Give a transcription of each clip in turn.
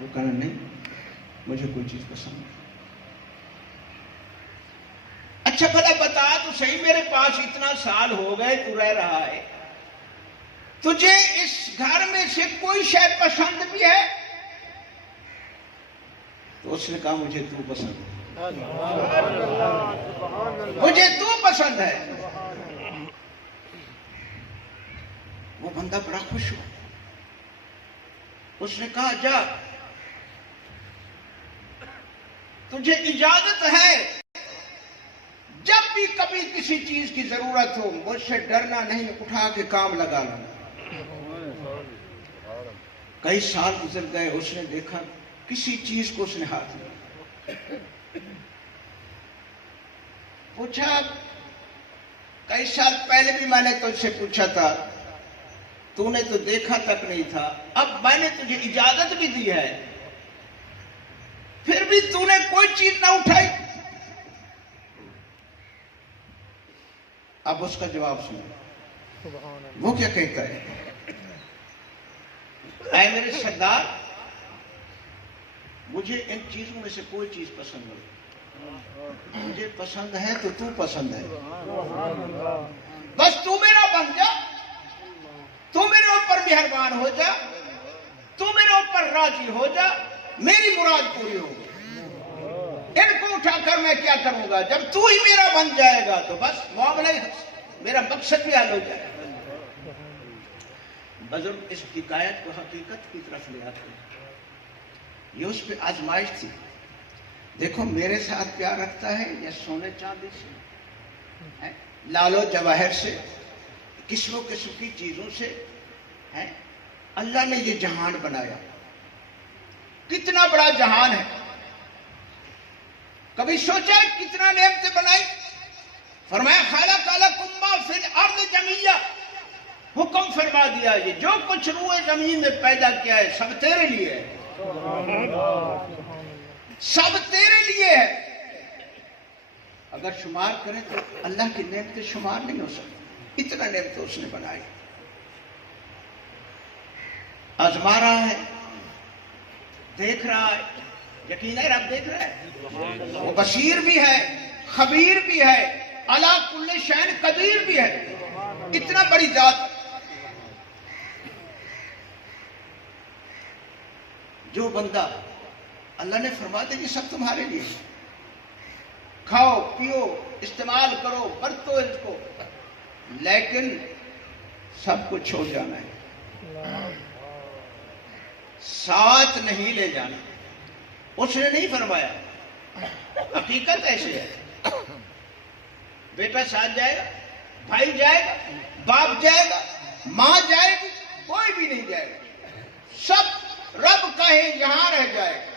وہ کہنا نہیں مجھے کوئی چیز پسند نہیں. اچھا بھلا بتا تو صحیح، میرے پاس اتنا سال ہو گئے تو رہ رہا ہے، تجھے اس گھر میں سے کوئی شے پسند بھی ہے؟ تو اس نے کہا مجھے تو پسند ہے، مجھے تو پسند ہے. وہ بندہ بڑا خوش ہوا. اس نے کہا جا، تجھے اجازت ہے جب بھی کبھی کسی چیز کی ضرورت ہو مجھ سے ڈرنا نہیں، اٹھا کے کام لگا لینا. کئی سال گزر گئے، اس نے دیکھا کسی چیز کو اس نے ہاتھ لیا. پوچھا کئی سال پہلے بھی میں نے تجھ سے پوچھا تھا، تو نے تو دیکھا تک نہیں تھا، اب میں نے تجھے اجازت بھی دی ہے پھر بھی تو نے کوئی چیز نہ اٹھائی. اب اس کا جواب سنو، وہ کیا کہتا ہے؟ اے میرے سردار، مجھے ان چیزوں میں سے کوئی چیز پسند نہیں، مجھے پسند ہے تو تو پسند ہے، بس تو میرا بن جا، تو میرے اوپر مہربان ہو جا، تو میرے اوپر راضی ہو جا، میری مراد پوری ہو. ان کو اٹھا کر میں کیا کروں گا؟ جب تو ہی میرا بن جائے گا تو بس معاملہ میرا مقصد بھی حل ہو جائے گا. بزرگ اس حکایت کو حقیقت کی طرف لے آتے ہیں. یہ اس پہ آزمائش تھی. دیکھو میرے ساتھ پیار رکھتا ہے یا سونے چاندی سے، لالو جواہر سے، قسم و قسم کی چیزوں سے. اللہ نے یہ جہان بنایا، کتنا بڑا جہان ہے. کبھی سوچا کتنا نعمتیں بنائی؟ فرمایا خلق لکم ما فی الارض جميعا، حکم فرما دیا یہ جو کچھ روئے زمین میں پیدا کیا ہے سب تیرے لیے ہے، سب تیرے لیے ہے. اگر شمار کریں تو اللہ کی نعمتیں شمار نہیں ہو سکتی، اتنا نعمتیں اس نے بنائی. آزما رہا ہے، دیکھ رہا ہے، یقین ہے رب دیکھ رہا ہے، وہ بصیر بھی ہے، خبیر بھی ہے، علی کل شیء قدیر بھی ہے. اتنا بڑی ذات. جو بندہ اللہ نے فرما دیا یہ سب تمہارے لیے، کھاؤ پیو استعمال کرو برتو اس کو، لیکن سب کو چھوڑ جانا ہے، ساتھ نہیں لے جانا. اس نے نہیں فرمایا. حقیقت ایسی ہے، بیٹا ساتھ جائے گا، بھائی جائے گا، باپ جائے گا، ماں جائے گی، کوئی بھی نہیں جائے گا، سب رب کہے یہاں رہ جائے گا.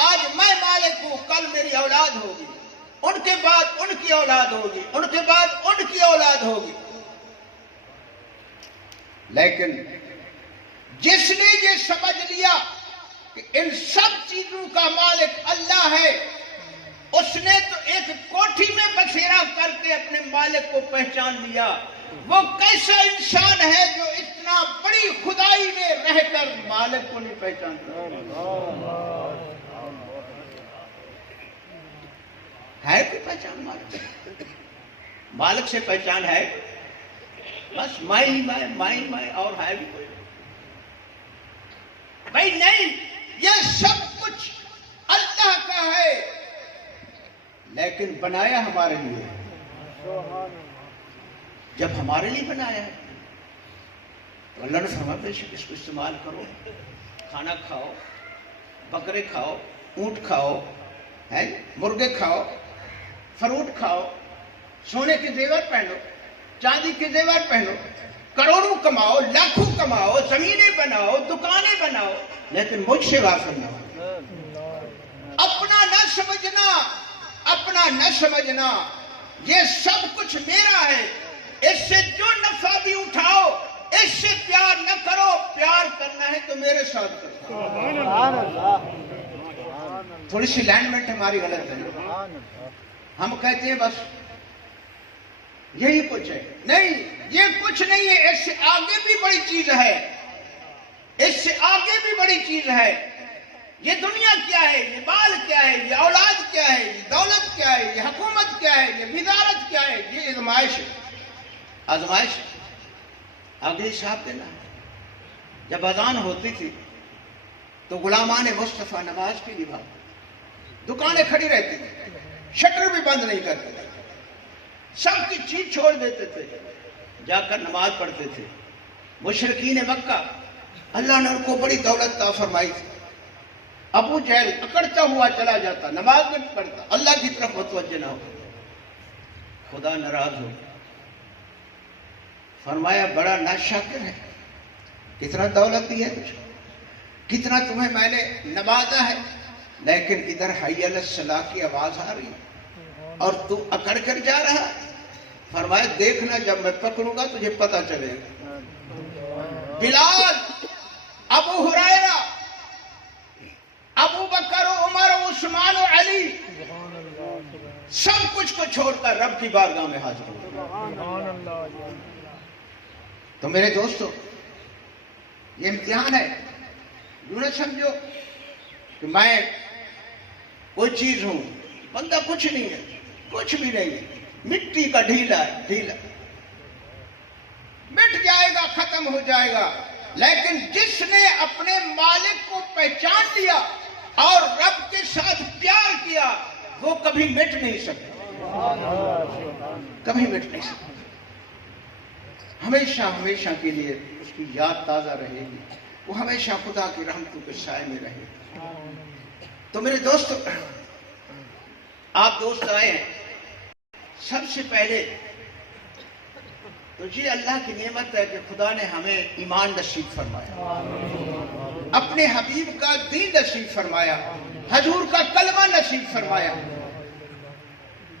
آج میں مالک ہوں، کل میری اولاد ہوگی، ان کے بعد ان کی اولاد ہوگی، ان کے بعد ان کی اولاد ہوگی. لیکن جس نے یہ سمجھ لیا کہ ان سب چیزوں کا مالک اللہ ہے، اس نے تو ایک کوٹھی میں بسیرا کر کے اپنے مالک کو پہچان لیا. وہ کیسا انسان ہے جو اتنا بڑی خدائی میں رہ کر مالک کو نہیں پہچانتا؟ ہے کوئی پہچان مالک؟ مالک سے پہچان ہے بس میں اور ہے بھی کوئی بھائی نہیں. یہ سب کچھ اللہ کا ہے لیکن بنایا ہمارے لیے. جب ہمارے لیے بنایا ہے تو اللہ نے فرمایا بے شک اس کو استعمال کرو، کھانا کھاؤ، بکرے کھاؤ، اونٹ کھاؤ، مرغے کھاؤ، فروٹ کھاؤ، سونے کے زیور پہنو، چاندی کے زیور پہنو، کروڑوں کماؤ، لاکھوں کماؤ، زمینیں بناؤ، دکانیں بناؤ، لیکن مجھ سے غافل نہ ہو. اپنا نہ سمجھنا، اپنا نہ سمجھنا، یہ سب کچھ میرا ہے، اس سے جو نفع بھی اٹھاؤ، اس سے پیار نہ کرو، پیار کرنا ہے تو میرے ساتھ کرو. تھوڑی سی لائنمنٹ ہماری غلط ہے. ہم کہتے ہیں بس یہی کچھ ہے. نہیں، یہ کچھ نہیں ہے، اس سے آگے بھی بڑی چیز ہے، اس سے آگے بھی بڑی چیز ہے. یہ دنیا کیا ہے، یہ مال کیا ہے، یہ اولاد کیا ہے، یہ دولت کیا ہے، یہ حکومت کیا ہے، یہ وزارت کیا ہے، یہ آزمائش ہے، آزمائش ہے۔ آگے حساب دینا ہے۔ جب اذان ہوتی تھی تو غلامان مصطفیٰ نماز کے لیے بھاگتے، دکانیں کھڑی رہتی تھی، شٹر بھی بند نہیں کرتے تھے، سب کی چیز چھوڑ دیتے تھے، جا کر نماز پڑھتے تھے۔ مشرکین مکہ، اللہ نے ان کو بڑی دولت عطا فرمائی تھی۔ ابو جہل اکڑتا ہوا چلا جاتا، نماز نہیں پڑھتا، اللہ کی طرف متوجہ نہ ہو، خدا ناراض ہو، فرمایا بڑا ناشکر ہے، کتنا دولت دی ہے تجھے، کتنا تمہیں میں نے نوازا ہے، لیکن ادھر حی علی الصلاح کی آواز آ رہی ہے اور تو اکڑ کر جا رہا ہے۔ فرمایا دیکھنا جب میں پکڑوں گا تجھے پتا چلے گا۔ بلال، ابو ہریرہ، ابو بکر، عمر، عثمان و علی، سب کچھ کو چھوڑ کر رب کی بارگاہ میں حاضر ہو۔ تو میرے دوستو، یہ امتحان ہے۔ یوں نہ سمجھو کہ میں کوئی چیز ہوں، بندہ کچھ نہیں ہے، کچھ بھی نہیں ہے، مٹی کا ڈھیلا ہے، ڈھیلا مٹ جائے گا، ختم ہو جائے گا۔ لیکن جس نے اپنے مالک کو پہچان لیا اور رب کے ساتھ پیار کیا، وہ کبھی مٹ نہیں سکتا، کبھی مٹ نہیں سکتا، ہمیشہ ہمیشہ کے لیے اس کی یاد تازہ رہے گی، وہ ہمیشہ خدا کی رحمتوں کے سائے میں رہے گی۔ تو میرے دوستو، آپ دوست آئے ہیں، سب سے پہلے تو یہ اللہ کی نعمت ہے کہ خدا نے ہمیں ایمان نصیب فرمایا، اپنے حبیب کا دین نصیب فرمایا، حضور کا کلمہ نصیب فرمایا۔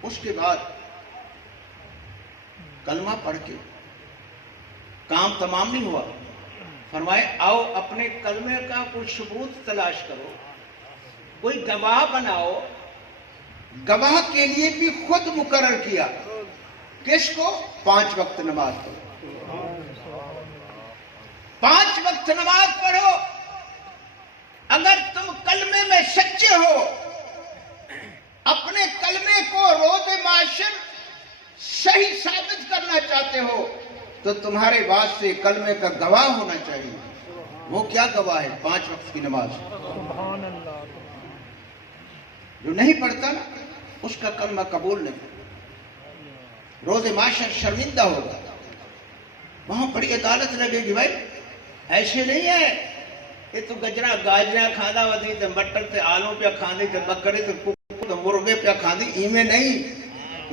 اس کے بعد کلمہ پڑھ کے کام تمام نہیں ہوا، فرمائے آؤ اپنے کلمے کا کوئی ثبوت تلاش کرو، کوئی گواہ بناؤ۔ گواہ کے لیے بھی خود مقرر کیا، کس کو؟ 5 وقت نماز پڑھو، 5 وقت نماز پڑھو۔ اگر تم کلمے میں سچے ہو، اپنے کلمے کو روز معاشر صحیح ثابت کرنا چاہتے ہو، تو تمہارے واسطے کلمے کا گواہ ہونا چاہیے۔ وہ کیا گواہ ہے؟ 5 وقت کی نماز۔ جو نہیں پڑھتا نا، اس کا کلمہ قبول نہیں، روز معاشر شرمندہ ہوگا، وہاں بڑی عدالت لگے گی۔ بھائی ایسے نہیں ہے کہ تو گجرا گاجرا کھانا ودی تے مٹر تے آلو پہ کھاندی تے بکرے تے ککڑ تے مرغے پہ کھاندی، ایمیں نہیں،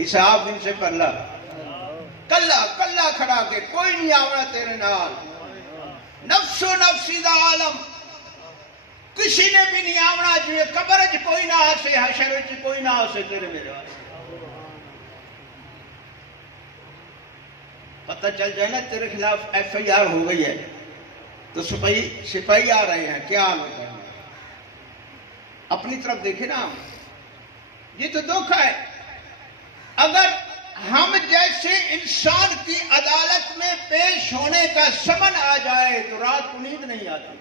حساب ان سے پہلا کلا کلا کھڑا کے کوئی نہیں آونا تیرے نال، نفس و نفسی دا عالم، کسی نے بھی نہیں آونا، جو قبر چ کوئی نہ آسے، حشر چ کوئی نہ آسے تیرے میرے واسطے۔ پتہ چل جائے نا تیرے خلاف ایف آئی آر ہو گئی ہے تو سپاہی آ رہے ہیں، کیا حال ہوتا ہے؟ اپنی طرف دیکھیں نا، یہ تو دھوکہ ہے۔ اگر ہم جیسے انسان کی عدالت میں پیش ہونے کا سمن آ جائے تو رات کو نیند نہیں آتی،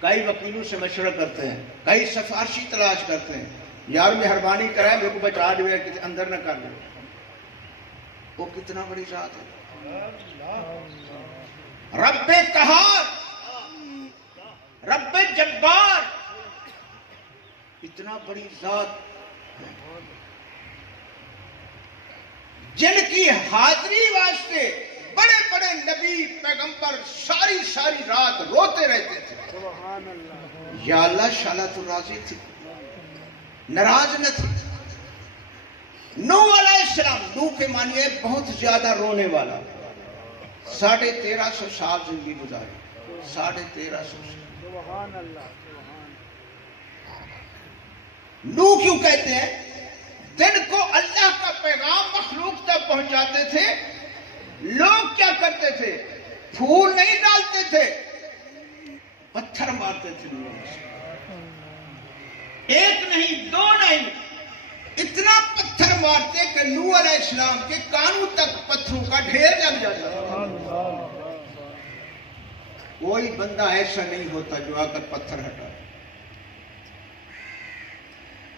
کئی وکیلوں سے مشورہ کرتے ہیں، کئی سفارشی تلاش کرتے ہیں، یار مہربانی کرائے میرے کو بچا دے، کہ اندر نہ کر لے۔ وہ کتنا بڑی ذات ہے، رب قہار، رب جبار، اتنا بڑی ذات جن کی حاضری واسطے بڑے بڑے نبی پیغمبر ساری رات روتے رہتے تھے، یا اللہ شالا تو راضی تھی، ناراض نہ تھی۔ نوح علیہ السلام، نوح کے معنی ہے بہت زیادہ رونے والا، 1350 سال زندگی گزاری، 1350 سال۔ نوح کیوں کہتے ہیں؟ دن کو اللہ کا پیغام مخلوق تک پہنچاتے تھے، لوگ کیا کرتے تھے؟ پھول نہیں ڈالتے تھے، پتھر مارتے تھے لوگوں سے، ایک نہیں دو نہیں، اتنا پتھر مارتے کہ نوح علیہ السلام کے کانوں تک پتھروں کا ڈھیر لگ جاتا۔ کوئی بندہ ایسا نہیں ہوتا جو آ کر پتھر ہٹائے،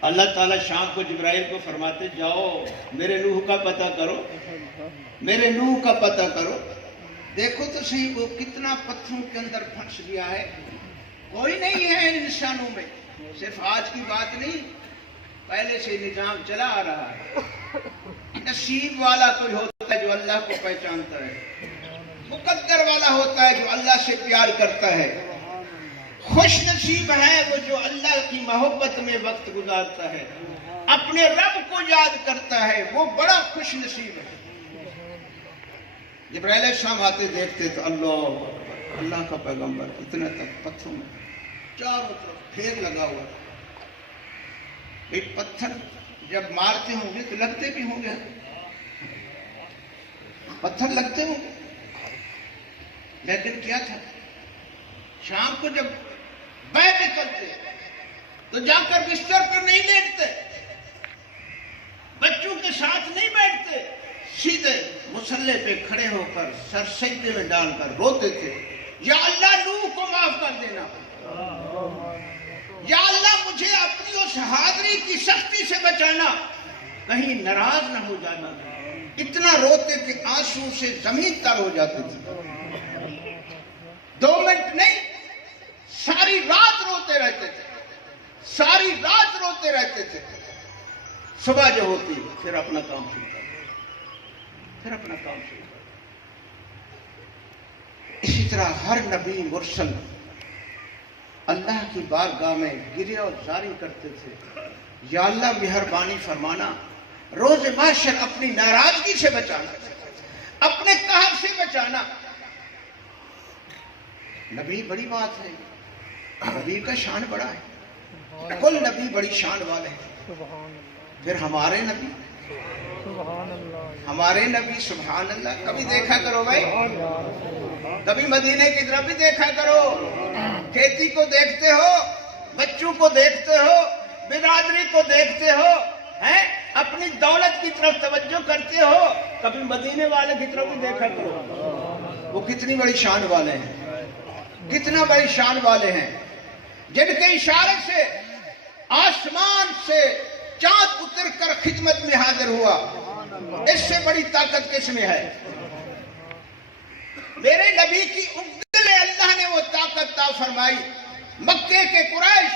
اللہ تعالیٰ شام کو جبرائیل کو فرماتے جاؤ میرے نوح کا پتہ کرو، میرے نوح کا پتہ کرو۔ دیکھو تو صحیح وہ کتنا پتھروں کے اندر پھنس گیا ہے، کوئی نہیں ہے ان انسانوں میں، صرف آج کی بات نہیں، پہلے سے نظام چلا آ رہا ہے۔ نصیب والا کوئی ہوتا ہے جو اللہ کو پہچانتا ہے، مقدر والا ہوتا ہے جو اللہ سے پیار کرتا ہے، خوش نصیب ہے وہ جو اللہ کی محبت میں وقت گزارتا ہے، اپنے رب کو یاد کرتا ہے، وہ بڑا خوش نصیب ہے۔ جبرائیل السلام آتے دیکھتے تو اللہ کا پیغمبر اتنے تک پتھروں میں چاروں طرف پھیر لگا ہوا تھا۔ ایک پتھر جب مارتے ہوں گے تو لگتے بھی ہوں گے، پتھر لگتے ہوں گے، لیکن کیا تھا، شام کو جب بیٹھ چلتے تو جا کر بستر پر نہیں لیٹتے، بچوں کے ساتھ نہیں بیٹھتے، سیدھے مصلے پہ کھڑے ہو کر سر سجدے میں ڈال کر روتے تھے، یا اللہ نوح کو معاف کر دینا، یا اللہ مجھے اپنی اس حاضری کی سختی سے بچانا، کہیں ناراض نہ ہو جانا۔ اتنا روتے کہ آنسو سے زمین تر ہو جاتے تھے، 2 منٹ نہیں، ساری رات روتے رہتے تھے، ساری رات روتے رہتے تھے۔ صبح جو ہوتی پھر اپنا کام شروع کرتے، پھر اپنا کام شروع کرتے۔ اسی طرح ہر نبی مرسل اللہ کی بارگاہ میں گریہ و زاری کرتے تھے، یا اللہ مہربانی فرمانا، روز محشر اپنی ناراضگی سے بچانا، اپنے قہر سے بچانا۔ نبی بڑی بات ہے، نبی کا شان بڑا ہے، کل نبی بڑی شان والے ہیں۔ پھر ہمارے نبی، ہمارے نبی سبحان اللہ، کبھی دیکھا کرو بھائی، کبھی مدینے کی طرف بھی دیکھا کرو، کھیتی کو دیکھتے ہو، بچوں کو دیکھتے ہو، برادری کو دیکھتے ہو، اپنی دولت کی طرف توجہ کرتے ہو، کبھی مدینے والے کی طرف بھی دیکھا کرو، وہ کتنی بڑی شان والے ہیں، کتنا بڑی شان والے ہیں، جن کے اشارے سے آسمان سے چاند اتر کر خدمت میں حاضر ہوا۔ اس سے بڑی طاقت کس میں ہے؟ میرے نبی کی انگلی میں اللہ نے وہ طاقت عطا فرمائی۔ مکے کے قریش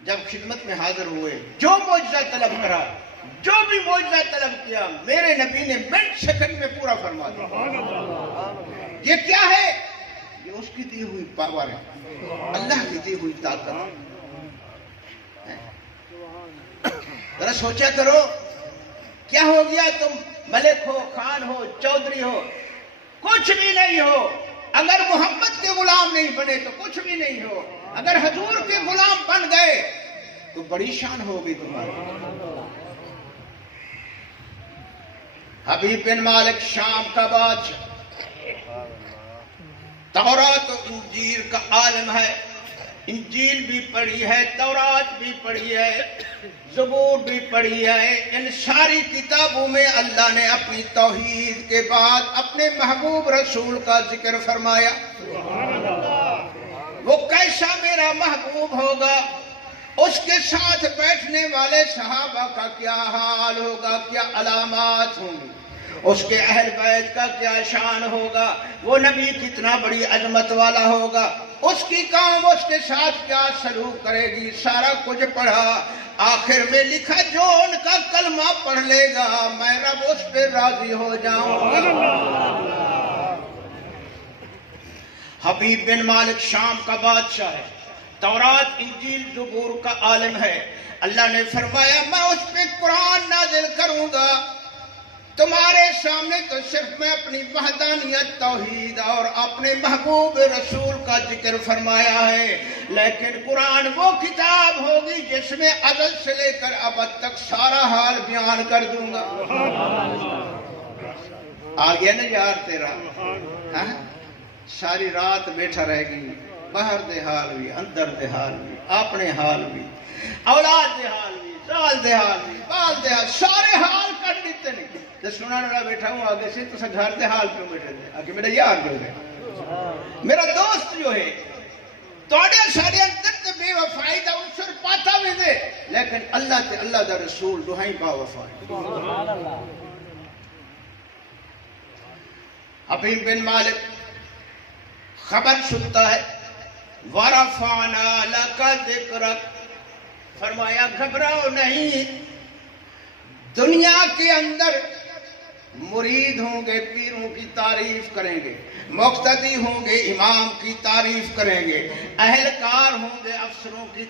جب خدمت میں حاضر ہوئے، جو معجزہ طلب کرا، جو بھی معجزہ طلب کیا، میرے نبی نے منٹ سیکنڈ میں پورا فرما دیا۔ یہ کیا ہے؟ یہ اس کی دی ہوئی پاور ہے، اللہ کی دی ہوئی طاقت۔ ذرا سوچا کرو، کیا ہو گیا تم ملک ہو، خان ہو، چودھری ہو، کچھ بھی نہیں ہو، اگر محمد کے غلام نہیں بنے تو کچھ بھی نہیں ہو، اگر حضور کے غلام بن گئے تو بڑی شان ہوگی تمہاری۔ حبیب بن مالک شام کا بادشاہ، تورات و انجیل کا عالم ہے، انجیل بھی پڑھی ہے، تورات بھی پڑھی ہے، زبور بھی پڑھی ہے۔ ان ساری کتابوں میں اللہ نے اپنی توحید کے بعد اپنے محبوب رسول کا ذکر فرمایا۔ وہ کیسا میرا محبوب ہوگا، اس کے ساتھ بیٹھنے والے صحابہ کا کیا حال ہوگا، کیا علامات ہوں گی، اس کے اہل بیت کا کیا شان ہوگا، وہ نبی کتنا بڑی عظمت والا ہوگا، اس کی قوم اس کے ساتھ کیا سلوک کرے گی، سارا کچھ پڑھا۔ آخر میں لکھا جو ان کا کلمہ پڑھ لے گا میں رب اس پہ راضی ہو جاؤں گا۔ حبیب بن مالک شام کا بادشاہ ہے، تورات انجیل زبور کا عالم ہے۔ اللہ نے فرمایا میں اس پہ قرآن نازل کروں گا، تمہارے سامنے تو صرف میں اپنی وحدانیت، توحید اور اپنے محبوب رسول کا ذکر فرمایا ہے، لیکن قرآن وہ کتاب ہوگی جس میں ازل سے لے کر ابد تک سارا حال بیان کر دوں گا۔ آ گیا نا یار تیرا، ساری رات بیٹھا رہ گئی، باہر دے حال بھی، اندر دے حال بھی، اپنے حال بھی، اولاد دے حال بھی، سال دے حال بھی، بال دے حال، سارے حال کر دیتے نہیں۔ تو سنانے والا بیٹھا ہوں آگے سے، تو گھر دے حال کیوں بیٹھے تھے؟ آگے میرا یار جو ہے، میرا دوست جو ہے، توڑے سارے اندر تے بے وفائی دا عنصر پاتا بھی دے لیکن اللہ تے اللہ دا رسول دوہائی با وفا سبحان اللہ حبیب بن مالک خبر سنتا ہے وَرَفَعْنَا لَكَ ذِكْرَكَ فرمایا گھبراؤ نہیں دنیا کے اندر مرید ہوں گے پیروں کی تعریف کریں گے مقتدی ہوں گے امام کی تعریف کریں گے اہلکار ہوں گے افسروں کی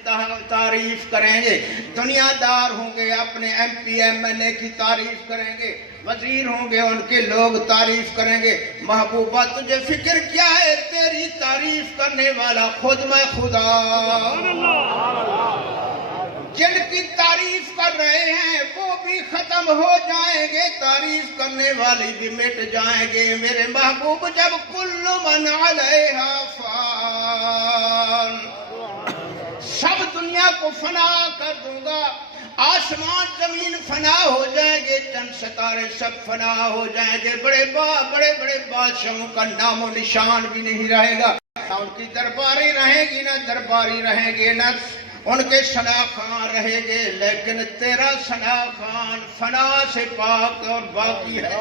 تعریف کریں گے دنیا دار ہوں گے اپنے ایم پی ایم این اے کی تعریف کریں گے وزیر ہوں گے ان کے لوگ تعریف کریں گے محبوبہ تجھے فکر کیا ہے تیری تعریف کرنے والا خود میں خدا جن کی تعریف کر رہے ہیں وہ بھی ختم ہو جائیں گے تعریف کرنے والی بھی مٹ جائیں گے میرے محبوب جب کل من علیہا فان سب دنیا کو فنا کر دوں گا آسمان زمین فنا ہو جائیں گے چند ستارے سب فنا ہو جائیں گے بڑے بڑے بادشاہوں کا نام و نشان بھی نہیں رہے گا ان کی درباری رہیں گی نہ درباری رہیں گے نہ ان کے ثنا خان رہیں گے لیکن تیرا ثنا خان فنا سے پاک اور باقی ہے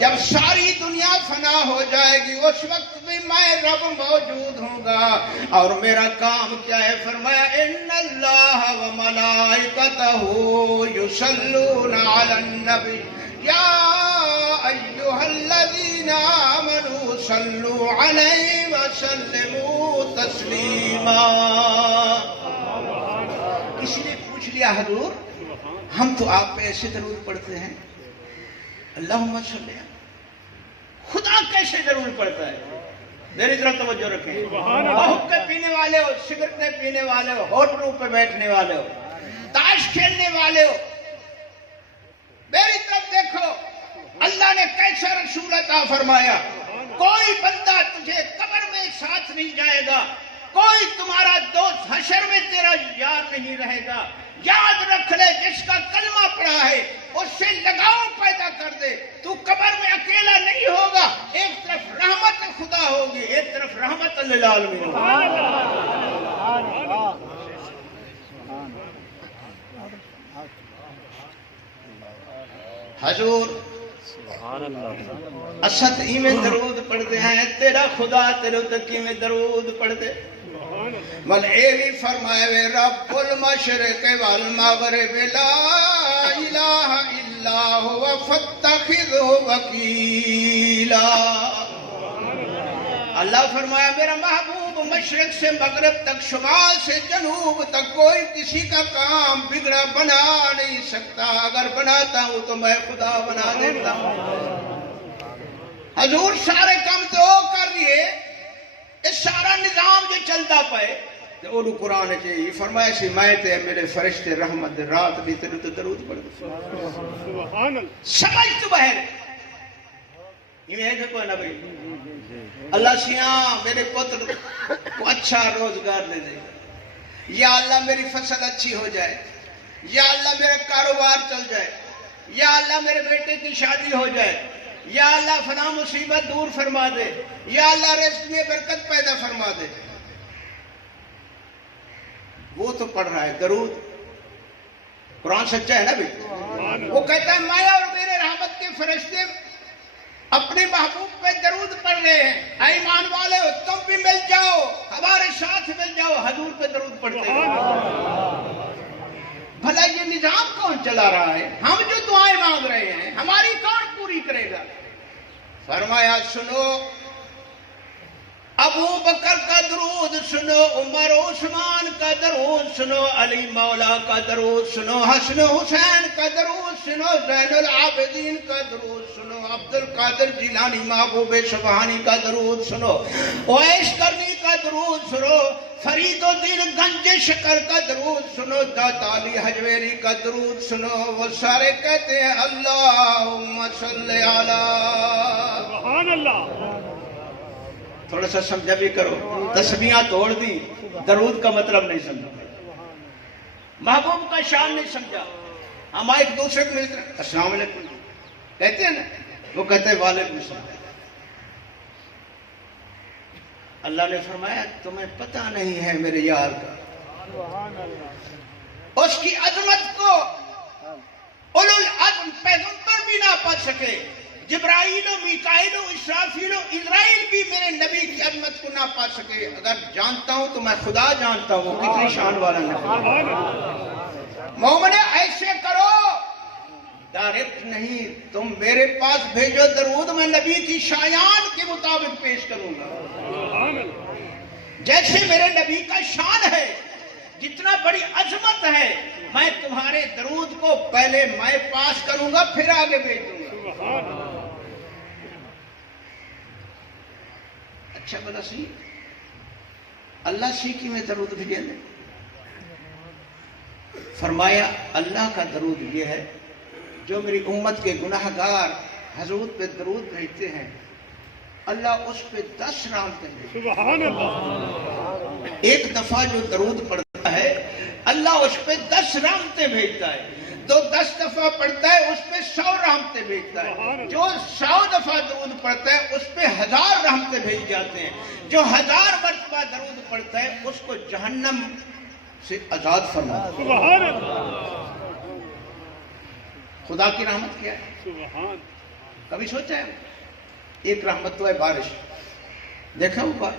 جب ساری دنیا فنا ہو جائے گی اس وقت بھی میں رب موجود ہوں گا اور میرا کام کیا ہے فرمایا ان اللہ و ملائکتہ یصلون علی النبی یا ایہا الذین آمنوا صلوا علیہ وسلموا تسلیما کسی نے پوچھ لیا حضور ہم تو آپ پہ ایسے درود پڑھتے ہیں اللہم صلی خدا کیسے درود پڑھتا ہے میری طرف توجہ رکھیں حقے پینے والے ہو سگریٹیں پینے والے ہو ہوٹلوں پہ بیٹھنے والے ہو تاش کھیلنے والے ہو میری طرف دیکھو اللہ نے کیسا رسول عطا فرمایا کوئی بندہ تجھے قبر میں ساتھ نہیں جائے گا کوئی تمہارا دوست حشر میں تیرا یار نہیں رہے گا یاد رکھ لے جس کا کلمہ پڑھا ہے اس سے لگاؤ پیدا کر دے تو قبر میں اکیلا نہیں ہوگا ایک طرف رحمت خدا ہوگی ایک طرف رحمت للعالمین حضور اسد ہی میں درود پڑھتے ہیں تیرا خدا تیرے تکی میں درود پڑھتے بل اے بھی فرمائے رب المشرق والمغرب لا الہ الا ہوا فاتخذہ وکیلا اللہ فرمایا میرا محبوب مشرق سے مغرب تک شمال سے جنوب تک کوئی کسی کا کام بگڑا بنا نہیں سکتا اگر بناتا ہوں تو میں خدا بنا دیتا ہوں حضور سارے کام تو کر رہے یہ سارا نظام جو چلتا پائے تو قرآن چاہیے فرمایا سی میں تے میرے فرشتے رحمت رات بھی تیرے تو درود پڑھ دے سمجھ تو بہر یہ ہے کہ کوئی نہ بھئی اللہ سیاں میرے پتر کو اچھا روزگار دے دے یا اللہ میری فصل اچھی ہو جائے یا اللہ میرا کاروبار چل جائے یا اللہ میرے بیٹے کی شادی ہو جائے یا اللہ فلاں مصیبت دور فرما دے یا اللہ رزق میں برکت پیدا فرما دے وہ تو پڑھ رہا ہے درود قرآن سچا ہے نا بھئی وہ کہتا ہے میں اور میرے رحمت کے فرشتے اپنے محبوب پہ درود پڑھ رہے ہیں اے ایمان والے ہو تم بھی مل جاؤ ہمارے ساتھ مل جاؤ حضور پہ درود پڑھتے ہیں بھلا یہ نظام کون چلا رہا ہے ہم جو دعائیں مانگ رہے ہیں ہماری کون پوری کرے گا فرمایا سنو ابو بکر کا درود سنو عمر عثمان کا درود سنو علی مولا کا درود سنو حسن حسین کا درود سنو زین العابدین کا درود سنو عبد القادر جیلانی محبوب سبحانی کا درود سنو اویس کرنی کا درود سنو فرید الدین گنج شکر کا درود سنو داتا علی حجویری کا درود سنو وہ سارے کہتے ہیں اللہم صلی علی سبحان اللہ تھوڑا سا سمجھا بھی کرو تسبیحاں توڑ دی درود کا مطلب نہیں سمجھا محبوب کا شان نہیں سمجھا ہم ایک دوسرے کو ملتے ہیں السلام علیکم کہتے ہیں نا وہ کہتے ہیں وعلیکم السلام اللہ نے فرمایا تمہیں پتہ نہیں ہے میرے یار کا، اس کی عظمت کو اولو العزم پیغمبر بھی نہ پا سکے، جبرائیل و میکائیل و اسرافیل و اسرائیل بھی میرے نبی کی عظمت کو نہ پا سکے۔ اگر جانتا ہوں تو میں خدا جانتا ہوں کتنی شان والا نبی۔ مومن ایسے کرو، ڈائریکٹ نہیں، تم میرے پاس بھیجو درود، میں نبی کی شایان کے مطابق پیش کروں گا، جیسے میرے نبی کا شان ہے، جتنا بڑی عظمت ہے، میں تمہارے درود کو پہلے میں پاس کروں گا پھر آگے بھیجوں گا۔ اچھا بلا سی اللہ سی کی میں درود بھیجیں دے۔ فرمایا اللہ کا درود یہ ہے جو میری امت کے گناہگار حضور پہ درود بھیجتے ہیں، اللہ اس پہ 10 رحمتیں بھیجتے ہیں۔ سبحان اللہ۔ ایک دفعہ جو درود پڑھتا ہے اللہ اس پہ 10 رحمتیں بھیجتا ہے، تو 10 دفعہ پڑھتا ہے اس پہ 100 رحمتیں بھیجتا ہے، جو 100 دفعہ درود پڑھتا ہے اس پہ 1000 رحمتیں بھیج جاتے ہیں، جو 1000 مرتبہ درود پڑھتا ہے اس کو جہنم سے آزاد فرماتا ہے۔ سبحان اللہ۔ خدا کی رحمت کیا ہے؟ سبحان۔ کبھی سوچا ہے؟ ایک رحمت تو ہے بارش، دیکھا اوپر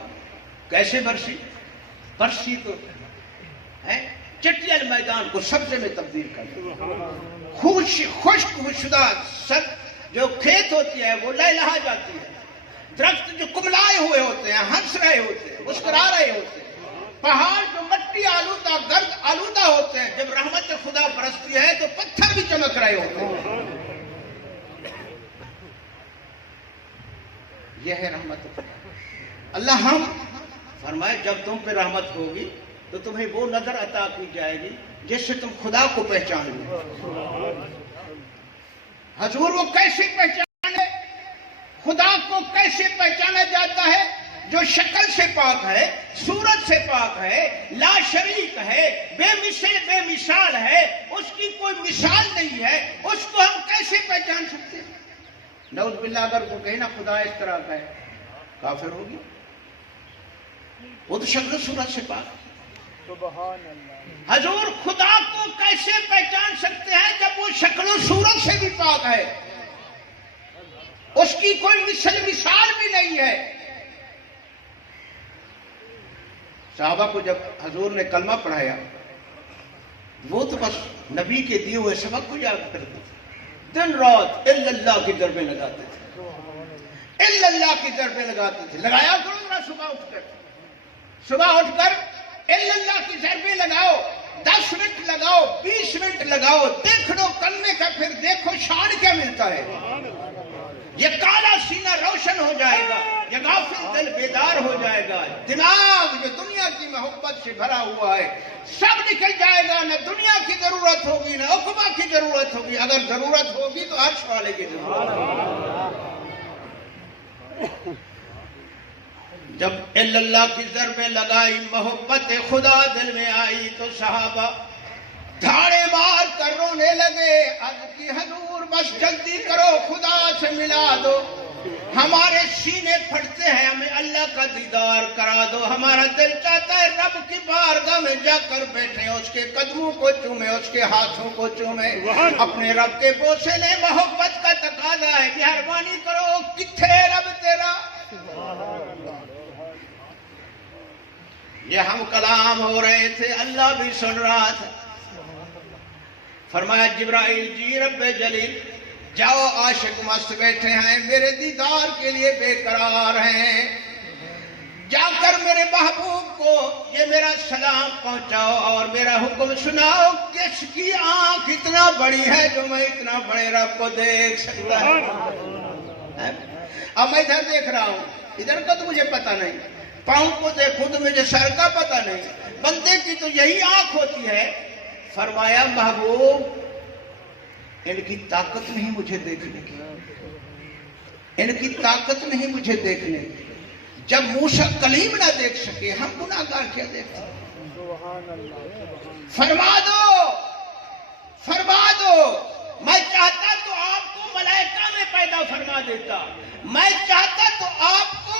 کیسے برسی تو ہے چٹیل میدان کو سبزے میں تبدیل کر دیا، خشک شدہ سر جو کھیت ہوتی ہے وہ لہلہا جاتی ہے، درخت جو کملائے ہوئے ہوتے ہیں ہنس رہے ہوتے ہیں مسکرا رہے ہوتے ہیں، پہاڑ جو مٹی آلودہ گرد آلودہ ہوتے ہیں، جب رحمت خدا برستی ہے تو پتھر بھی چمک رہے ہوتے ہیں۔ یہ ہے رحمت اللہ۔ ہم فرمائے جب تم پہ رحمت ہوگی تو تمہیں وہ نظر عطا کی جائے گی جس سے تم خدا کو پہچان لو۔ حضور وہ کیسے پہچانے؟ خدا کو کیسے پہچانا جاتا ہے؟ جو شکل سے پاک ہے، صورت سے پاک ہے، لا شریک ہے، بے مثل بے مثال ہے، اس کی کوئی مثال نہیں ہے، اس کو ہم کیسے پہچان سکتے ہیں؟ نعوذ باللہ اگر وہ کہے نا خدا اس طرح کا ہے، کافر ہوگی، وہ تو شکل و صورت سے پاک۔ سبحان اللہ۔ حضور خدا کو کیسے پہچان سکتے ہیں جب وہ شکل و صورت سے بھی پاک ہے، اس کی کوئی مثال بھی نہیں ہے۔ صحابہ کو جب حضور نے کلمہ پڑھایا وہ تو بس نبی کے دیے ہوئے سبق کو یاد کرتے تھے، دن رات الا اللہ کی ضربیں لگاتے تھے، الا اللہ کی ضربیں لگاتے تھے۔ لگایا کرو نا صبح اٹھ کر الا اللہ کی ضربیں لگاؤ، 10 منٹ لگاؤ، 20 منٹ لگاؤ، دیکھ لو کلمے کا، پھر دیکھو شان کیا ملتا ہے۔ یہ کالا سینہ روشن ہو جائے گا، یہ غافل دل بیدار ہو جائے گا، دماغ جو دنیا کی محبت سے بھرا ہوا ہے سب نکل جائے گا، نہ دنیا کی ضرورت ہوگی نہ عقبہ کی ضرورت ہوگی، اگر ضرورت ہوگی تو عرش والے کی ضرورت۔ جب اللہ کی ضربیں لگائی، محبت خدا دل میں آئی تو صحابہ دھاڑے مار کر رونے لگے، عرض کی حضور بس جلدی کرو، خدا سے ملا دو، ہمارے سینے پھٹتے ہیں، ہمیں اللہ کا دیدار کرا دو، ہمارا دل چاہتا ہے رب کی بارگاہ میں جا کر بیٹھیں، اس کے قدموں کو چومیں، اس کے ہاتھوں کو چومیں، اپنے رب کے بوسے لیں، محبت کا تقاضا ہے، مہربانی کرو، کتھے رب تیرا۔ یہ ہم کلام ہو رہے تھے، اللہ بھی سن رہا تھا۔ فرمایا جبرائیل جی رب جلیل جاؤ، عاشق مست بیٹھے ہیں، میرے دیدار کے لیے بے قرار ہیں، جا کر میرے محبوب کو یہ میرا سلام پہنچاؤ اور میرا حکم سناؤ، کس کی آنکھ اتنا بڑی ہے جو میں اتنا بڑے رب کو دیکھ سکتا ہے۔ اب میں ادھر دیکھ رہا ہوں، ادھر کا تو مجھے پتہ نہیں، پاؤں کو دیکھوں تو مجھے سر کا پتہ نہیں، بندے کی تو یہی آنکھ ہوتی ہے۔ فرمایا محبوب ان کی طاقت نہیں مجھے دیکھنے کی، ان کی طاقت نہیں مجھے دیکھنے کی، جب موسیٰ کلیم نہ دیکھ سکے ہم گناہگار کیا دیکھتے ہیں؟ فرما دو، میں چاہتا تو آپ کو ملائکہ میں پیدا فرما دیتا، میں چاہتا تو آپ کو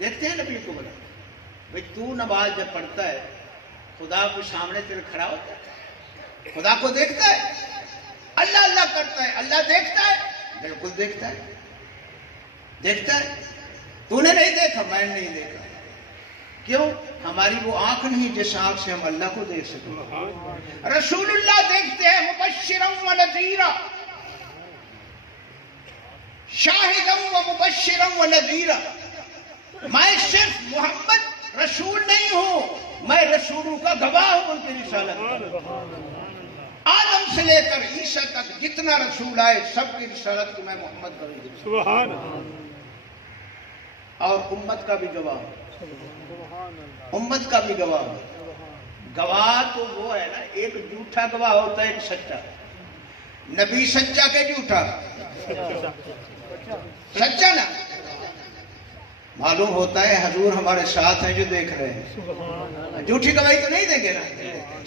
دیکھتے ہیں نبی کو بلا بھائی تو نماز جب پڑھتا ہے خدا کو سامنے تیرے کھڑا ہوتا ہے، خدا کو دیکھتا ہے، اللہ اللہ کرتا ہے، اللہ دیکھتا ہے، بالکل دیکھتا ہے، دیکھتا ہے۔ تو نے نہیں دیکھا، میں نے نہیں دیکھا، کیوں؟ ہماری وہ آنکھ نہیں جس آنکھ سے ہم اللہ کو دیکھ سکیں۔ رسول اللہ دیکھتے ہیں مبشرا و نذیرا، شاہدا و مبشرا و نذیرا۔ میں صرف محمد رسول نہیں ہوں، میں رسولوں کا گواہ ہوں ان کی رسالت کا۔ آدم سے لے کر عیسیٰ تک جتنا رسول آئے سب کی رسالت کو میں محمد کروں گی، سبحان اور امت کا بھی گواہ، امت کا بھی گواہ۔ گواہ تو وہ ہے نا، ایک جھوٹا گواہ ہوتا ہے ایک سچا، نبی سچا کہ جھوٹا؟ سچا نا، معلوم ہوتا ہے حضور ہمارے ساتھ ہیں جو دیکھ رہے ہیں، جھوٹی گواہی تو نہیں دیں گے نا،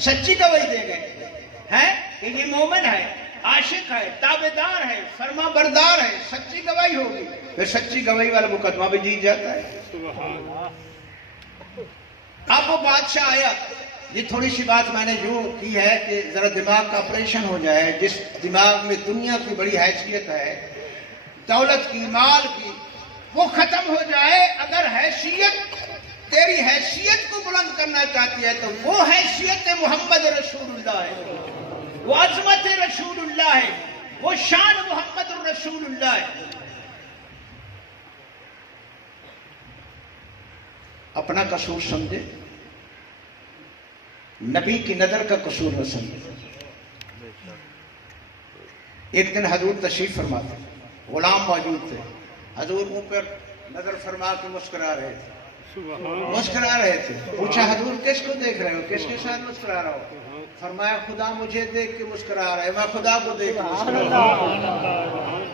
سچی گواہی دیں گے ہیں کہ یہ مومن ہے، عاشق ہے، تابعدار ہے، فرما بردار ہے، سچی گواہی ہوگی، پھر سچی گواہی والا مقدمہ بھی جیت جاتا ہے۔ اب وہ بادشاہ آیا، یہ تھوڑی سی بات میں نے یوں کی ہے کہ ذرا دماغ کا آپریشن ہو جائے، جس دماغ میں دنیا کی بڑی حیثیت ہے، دولت کی، مال کی، وہ ختم ہو جائے۔ اگر حیثیت تیری حیثیت کو بلند کرنا چاہتی ہے تو وہ حیثیت محمد رسول اللہ ہے، وہ عظمت رسول اللہ ہے، وہ شان محمد رسول اللہ ہے۔ اپنا قصور سمجھے، نبی کی نظر کا قصور نہ سمجھے۔ ایک دن حضور تشریف فرماتے، غلام موجود تھے، حضور منہ پر نظر فرما کے مسکرا رہے تھے، مسکرا رہے تھے۔ پوچھا حضور کس کو دیکھ رہے ہو، کس کے ساتھ مسکرا رہا ہو؟ فرمایا خدا مجھے دیکھ کے مسکرا رہا ہے، میں خدا کو دیکھ کے مسکرا رہا ہوں،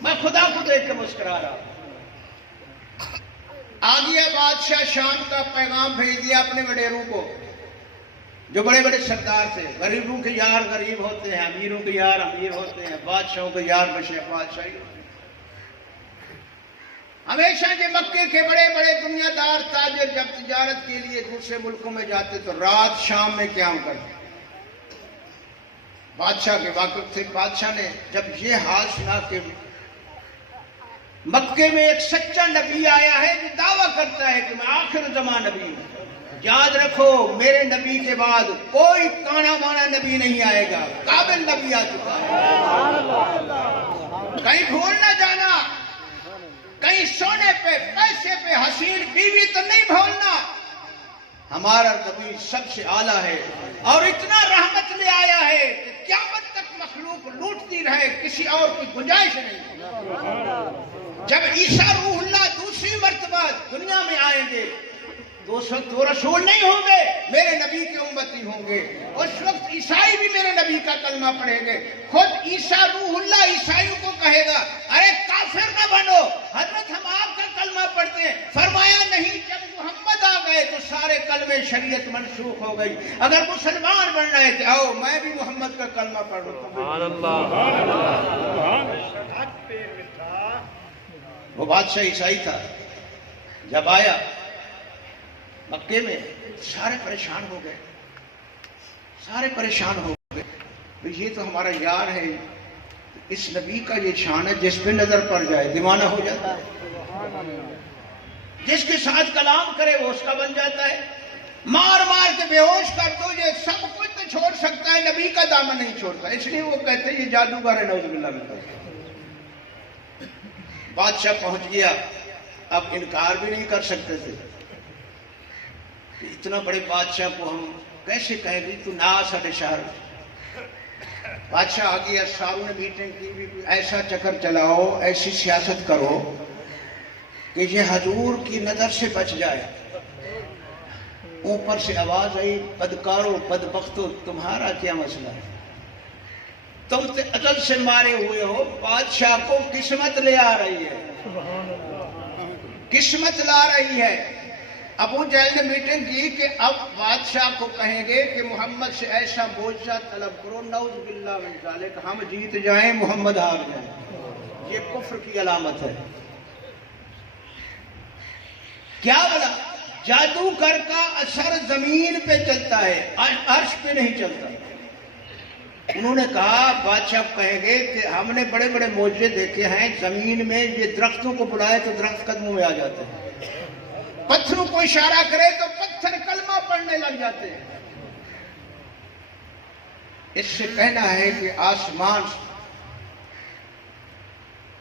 میں خدا کو دیکھ کے مسکرا رہا ہوں۔ آ گیا بادشاہ، شام کا پیغام بھیج دیا اپنے وڈیروں کو جو بڑے بڑے سردار تھے۔ غریبوں کے یار غریب ہوتے ہیں، امیروں کے یار امیر ہوتے ہیں، بادشاہوں کے یار بادشاہی ہوتے ہیں۔ ہمیشہ جو مکے کے بڑے بڑے دنیا دار تاجر جب تجارت کے لیے دوسرے ملکوں میں جاتے تو رات شام میں قیام کرتے، بادشاہ کے واقف تھے۔ بادشاہ نے جب یہ حال سنا کہ مکے میں ایک سچا نبی آیا ہے جو دعویٰ کرتا ہے کہ میں آخر زمان نبی ہوں، یاد رکھو میرے نبی کے بعد کوئی کانا مانا نبی نہیں آئے گا، قابل نبی آ چکا ہے، کہیں بھول نہ جانا، کہیں سونے پہ پیسے پہ حسین بیوی تو نہیں بھولنا، ہمارا نبی سب سے اعلیٰ ہے اور اتنا رحمت لے آیا ہے کہ قیامت تک مخلوق لوٹتی رہے، کسی اور کی گنجائش نہیں۔ جب عیسیٰ روح اللہ دوسری مرتبہ دنیا میں آئیں گے تو رسول نہیں ہوں گے، میرے نبی کے امتی ہوں گے۔ اس وقت عیسائی بھی میرے نبی کا کلمہ پڑھیں گے۔ خود عیسیٰ روح اللہ عیسائیوں کو کہے گا ارے کافر نہ بنو، حضرت ہم آپ کا کلمہ پڑھتے ہیں۔ فرمایا نہیں، جب محمد آ گئے تو سارے کلمے شریعت منسوخ ہو گئی، اگر مسلمان بن رہے تھے آؤ میں بھی محمد کا کلمہ پڑھوں۔ وہ بادشاہ عیسائی تھا، جب آیا مکے میں سارے پریشان ہو گئے، سارے پریشان ہو گئے، یہ تو ہمارا یار ہے، اس نبی کا یہ شان ہے جس پہ نظر پڑ جائے دیوانہ ہو جاتا ہے، جس کے ساتھ کلام کرے وہ اس کا بن جاتا ہے، مار مار کے بے ہوش کر دو یہ سب کچھ تو چھوڑ سکتا ہے، نبی کا دامن نہیں چھوڑتا، اس لیے وہ کہتے ہیں یہ جادوگر ہے، نعوذ باللہ من ذالک۔ بادشاہ پہنچ گیا، اب انکار بھی نہیں کر سکتے تھے، اتنا بڑے بادشاہ کو ہم کیسے کہیں گے تو نہ سٹے شہر۔ بادشاہ آ گیا، ساروں نے میٹنگ کی بھی ایسا چکر چلاؤ، ایسی سیاست کرو کہ یہ حضور کی نظر سے بچ جائے۔ اوپر سے آواز آئی بدکارو بدبختو تمہارا کیا مسئلہ ہے، تم ازل سے مارے ہوئے ہو، بادشاہ کو قسمت لے آ رہی ہے، قسمت لا رہی ہے۔ ابو جہل نے میٹنگ کی کہ اب بادشاہ کو کہیں گے کہ محمد سے ایسا معجزہ طلب کرو، نعوذ باللہ من ذالک، ہم جیت جائیں محمد ہار جائیں، یہ کفر کی علامت ہے۔ کیا بولا؟ جادوگر کا اثر زمین پہ چلتا ہے، عرش پہ نہیں چلتا۔ انہوں نے کہا بادشاہ کہیں گے کہ ہم نے بڑے بڑے معجزے دیکھے ہیں، زمین میں یہ درختوں کو بلائے تو درخت قدموں میں آ جاتے ہیں، پتھروں کو اشارہ کرے تو پتھر کلمہ پڑھنے لگ جاتے ہیں۔ اس سے کہنا ہے کہ آسمان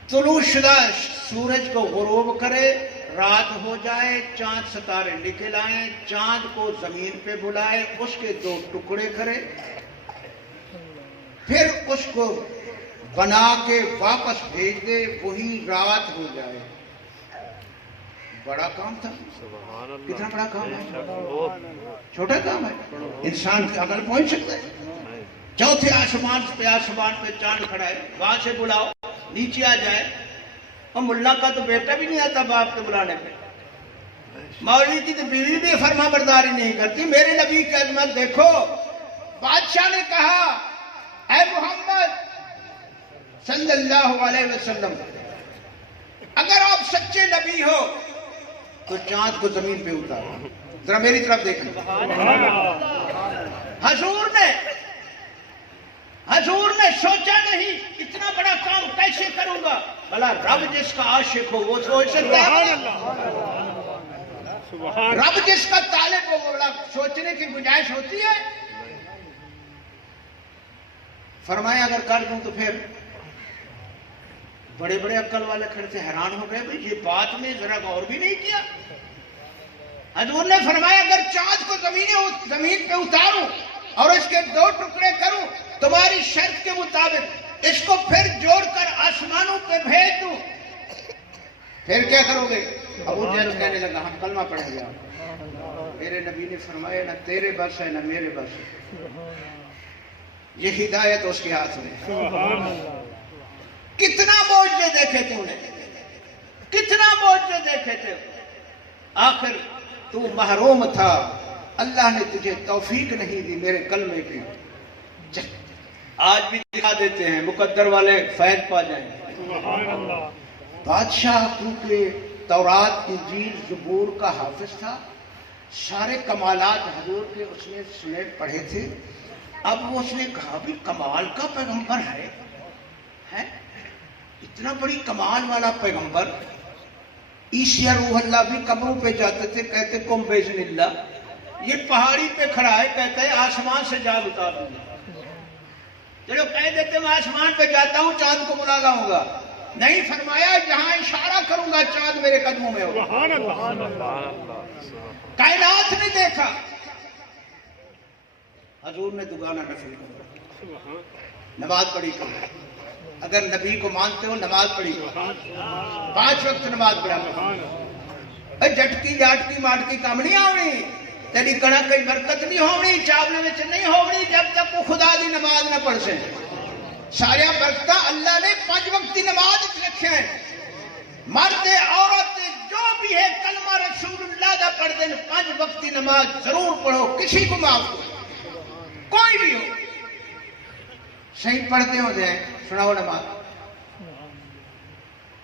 طلوع شدہ سورج کو غروب کرے، رات ہو جائے، چاند ستارے نکل آئیں، چاند کو زمین پہ بلائے، اس کے 2 ٹکڑے کرے، پھر اس کو بنا کے واپس بھیج دے، وہی رات ہو جائے۔ بڑا کام تھا، کتنا بڑا کام ہے، چھوٹا کام ہے، انسان کی عقل پہنچ سکتا ہے۔ چوتھے آسمان پہ چاند کھڑا ہے، وہاں سے بلاؤ، نیچے آ جائے۔ اور ملا کا تو بیٹا بھی نہیں آتا باپ کے بلانے پہ، مولوی کی تو بیوی بھی فرما برداری نہیں کرتی۔ میرے نبی کی عظمت دیکھو، بادشاہ نے کہا اے محمد صلی اللہ علیہ وسلم، اگر آپ سچے نبی ہو تو چاند کو زمین پہ اتارو۔ ذرا میری طرف دیکھیں، حضور نے سوچا نہیں اتنا بڑا کام کیسے کروں گا، بھلا رب جس کا عاشق ہو وہ سوچ سکتا ہے؟ رب جس کا طالب ہو وہ بڑا سوچنے کی گنجائش ہوتی ہے؟ فرمایا اگر کر دوں تو پھر بڑے بڑے عقل والے کھڑے تھے، حیران ہو گئے، بھئی یہ بات میں ذرا غور بھی نہیں کیا۔ حضور نے فرمایا اگر چاند کو زمین پہ اتاروں اور اس کے 2 ٹکڑے کروں تمہاری شرط کے مطابق، اس کو پھر جوڑ کر آسمانوں پہ بھیج دوں، پھر کیا کرو گے؟ ابو جہل کہنے لگا ہم کلمہ پڑھیں گے۔ میرے نبی نے فرمایا نہ تیرے بس ہے نہ میرے بس ہے، یہ ہدایت اس کے ہاتھ میں۔ کتنا معجزے دیکھے تم نے، کتنا معجزے دیکھے تھے، آخر تو محروم تھا، اللہ نے تجھے توفیق نہیں دی میرے کلمے کی۔ آج بھی دکھا دیتے ہیں، مقدر والے فیض پا جائیں۔ بادشاہ کیونکہ تورات انجیل زبور کا حافظ تھا، سارے کمالات حضور کے اس نے سنے پڑھے تھے۔ اب وہ اس نے کہا بھی کمال کا پیغمبر ہے، اتنا بڑی کمال والا پیغمبر۔ عیسیٰ روح اللہ بھی قبروں پہ جاتے تھے، کہتے کم بیزن اللہ، یہ پہاڑی پہ کھڑا ہے، کہتا ہے آسمان سے جال اتار دوں گا۔ چلو کہہ دیتے میں آسمان پہ جاتا ہوں چاند کو بلا لاؤں گا، نہیں، فرمایا جہاں اشارہ کروں گا چاند میرے قدموں میں ہوگا۔ کائنات نے دیکھا، حضور نے دوگانہ نفل کیا، نماز پڑھی کرو، اگر نبی کو مانتے ہو نماز پڑھی کرو، 5 وقت نماز پڑھا، جٹکی جاٹکی ماٹکی کام نہیں آونی، تیری کڑا کئی برکت نہیں ہونی، چاولے میں نہیں ہونی جب تک وہ خدا دی نماز نہ پڑھ سے۔ سارے برکتہ اللہ نے 5 وقتی نماز رکھے ہیں، مرد عورت جو بھی ہے کلمہ رسول اللہ دا پڑھ دیں، 5 وقتی نماز ضرور پڑھو، کسی کو معاف کرو، کوئی بھی ہو، صحیح پڑھتے ہو جائیں، سناؤ نماز۔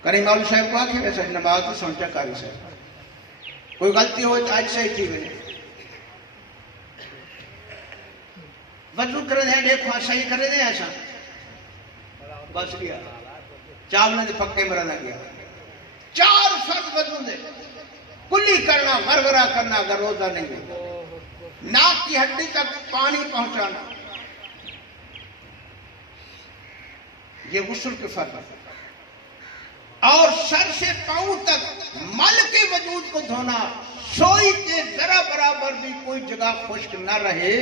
کریم مولا صاحب کو آکھے ویسا نماز تو سنچا کاری صاحب، کوئی غلطی ہوئی تو آج صحیح تھی میں وضو کر دیں، دیکھو صحیح کر دیں ایسا بس گیا، چاولے دے پکے مرنا گیا۔ 4 فرض وضو دے، کلی کرنا، مرغرہ کرنا اگر روزہ نہیں ہے، ناک کی ہڈی تک پانی پہنچانا، یہ غسل کے فرض ہے، اور سر سے پاؤں تک مل کے وجود کو دھونا، سوئی کے ذرا برابر بھی کوئی جگہ خشک نہ رہے،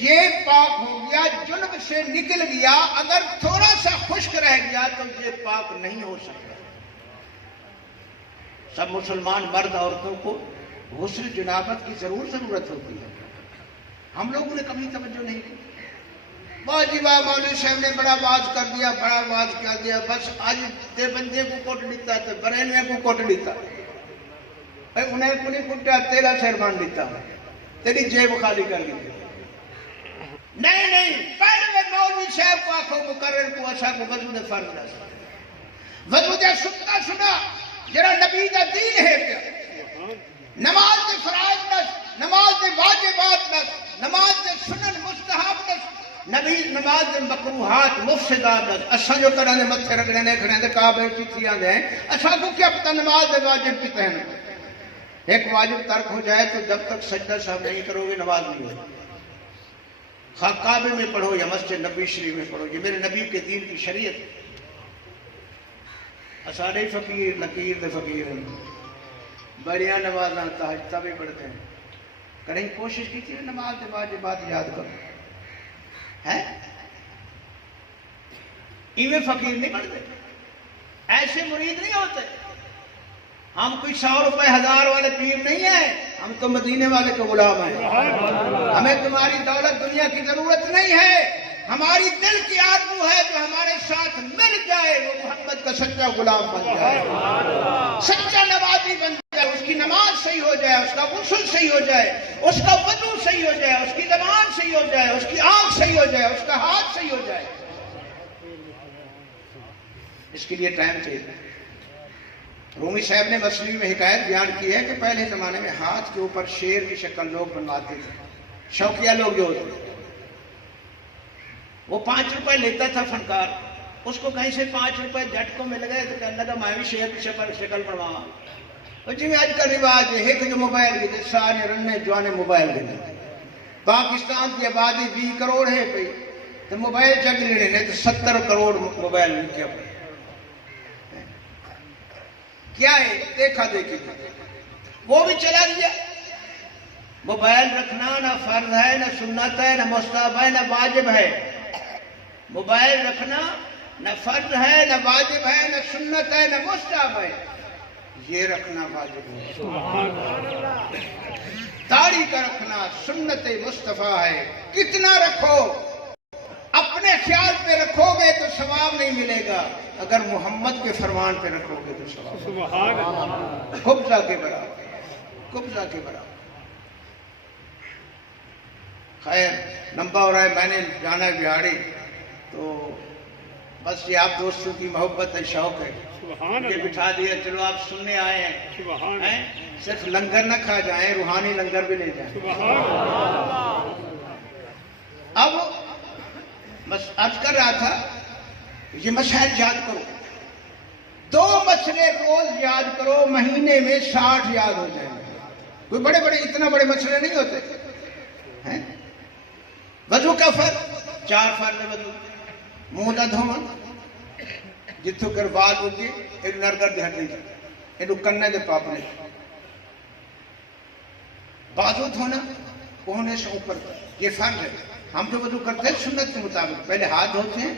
یہ پاک ہو گیا، جنب سے نکل گیا، اگر تھوڑا سا خشک رہ گیا تو یہ پاک نہیں ہو سکتا۔ سب مسلمان مرد عورتوں کو غسل جنابت کی ضرورت ہوتی ہے، ہم لوگوں نے کبھی توجہ نہیں کی۔ واجبہ مولوی صاحب نے بڑا واز کر دیا، بڑا واز کر دیا، بس آج دے بندے کو کوٹ لیتا تو بریلوے کو کوٹ لیتا، انہیں کو نہیں کٹا، تیرا سرمان لیتا، تیری جیب خالی کر لی۔ نہیں، پہلے مولوی صاحب کو آنکھوں مقرر کو ایسا کو وضو دے فرض رہا، وضو دے سنتا سنا، جرا نبی دا دین ہے کیا، نماز دے فرائض نس، نماز دے واجبات نس، نماز دے سنن مستحب نس، نماز دے مکروہات مفسدات نس. اساں جو کرن دے متھے رگڑے نے کھڑے دے کعبے چیتھی آندے ہیں، اساں کو کیا پتہ نماز دے واجب کتے ہیں. ایک واجب ترک ہو جائے تو جب تک سجدہ صاحب نہیں کرو گے نماز نہیں ہوگی. خواہ کعبے میں پڑھو یا مسجد نبی شریف میں پڑھو، یہ میرے نبی کے دین کی شریعت. اسارے فقیر لکیر دے فقیر ہیں، بڑیاں نمازاں تہجد بھی پڑھتے ہیں. کریں کوشش کی تھی نماز دے واجبات یاد کرو ہیں. ایویں فقیر نہیں بنتے، ایسے مرید نہیں ہوتے. ہم کوئی 100 روپے 1000 والے پیر نہیں ہیں، ہم تو مدینے والے کے غلام ہیں. ہمیں تمہاری دولت دنیا کی ضرورت نہیں ہے، ہماری دل کی آرزو ہے جو ہمارے ساتھ مل جائے وہ محمد کا سچا غلام بن جائے، سچا نمازی بن جائے، اس کی نماز صحیح ہو جائے، اس کا غسل صحیح ہو جائے، اس کا وضو صحیح ہو جائے، اس کی زبان صحیح ہو جائے، اس کی آنکھ صحیح ہو جائے، اس کا ہاتھ صحیح ہو جائے. اس کے لیے ٹائم چاہیے. رومی صاحب نے مسلم میں حکایت بیان کی ہے کہ پہلے زمانے میں ہاتھ کے اوپر شیر کی شکل لوگ بنواتے تھے، شوقیہ لوگ جو ہوتے تھے. وہ 5 روپے لیتا تھا فنکار، اس کو کہیں سے 5 روپے جٹ کو مل گئے تو کہنے لگا میں بھی شیر کی شکل بنواؤں. اور جی میں آج کا رواج ہے ایک جو موبائل کے سارے رننے جوانے موبائل کے دے. پاکستان کی آبادی 20 کروڑ ہے پہ تو موبائل چک لینے نہیں تو 70 کروڑ موبائل کیا پڑے. کیا ہے دیکھا دیکھی وہ بھی چلا گیا. موبائل رکھنا نہ فرض ہے نہ سنت ہے نہ مستحب ہے نہ واجب ہے. موبائل رکھنا نہ فرض ہے نہ واجب ہے نہ سنت ہے نہ مستحب ہے، یہ رکھنا واجب ہے. داڑھی کا رکھنا سنت مصطفیٰ ہے. کتنا رکھو، اپنے خیال پہ رکھو گے تو ثواب نہیں ملے گا، اگر محمد کے فرمان پہ رکھو گے تو ثواب. سبحان اللہ. قبضہ کے برابر، قبضہ کے برابر. خیر لمبا ہو رہا ہے، میں نے جانا ہے بہاڑی، تو بس یہ آپ دوستوں کی محبت ہے، شوق ہے، یہ بٹھا دیا. چلو آپ سننے آئے ہیں، صرف لنگر نہ کھا جائیں، روحانی لنگر بھی لے جائیں. اب بس عرض کر رہا تھا یہ مسائل یاد کرو. 2 مسئلے روز یاد کرو، مہینے میں 60 یاد ہو جائیں گے. کوئی بڑے بڑے اتنا بڑے مسئلے نہیں ہوتے ہیں. وضو کا فرض 4 فرض وضو. منہ دا دھونا جتوں کر بعد ہوگی ایک نرگر دے ہٹی ایڈو کنے دے پاپنے. بازو دھونا کوہنے سے اوپر، یہ فرض ہے. ہم جو وضو کرتے ہیں سنت کے مطابق پہلے ہاتھ دھوتے ہیں،